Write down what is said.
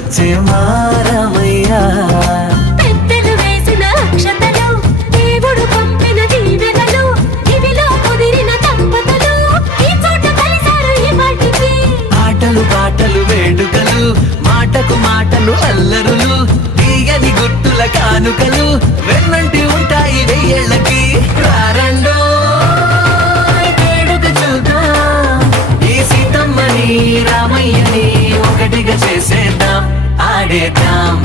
వచ్చే మారమయ్యా. పెద్దలు వేసిన అక్షతలు, దేవుడు పంపిన దీవెనలు, ఇవిలో కుదిరిన దంపతులు ఈ చోట కలిసారు ఈ వాటికి. ఆటలు పాటలు వేడుకలు, మాటకు మాటలు అల్లరులు, తీయని గుర్తుల కానుకలు వెన్నంటి ఉంటాయి వెయ్యేళ్ళకి. రారండో వేడుక చూద్దాం, ఈ సీతమ్మని రామయ్యని ఒకటిగా చేసేద్దాం, ఆడేద్దాం.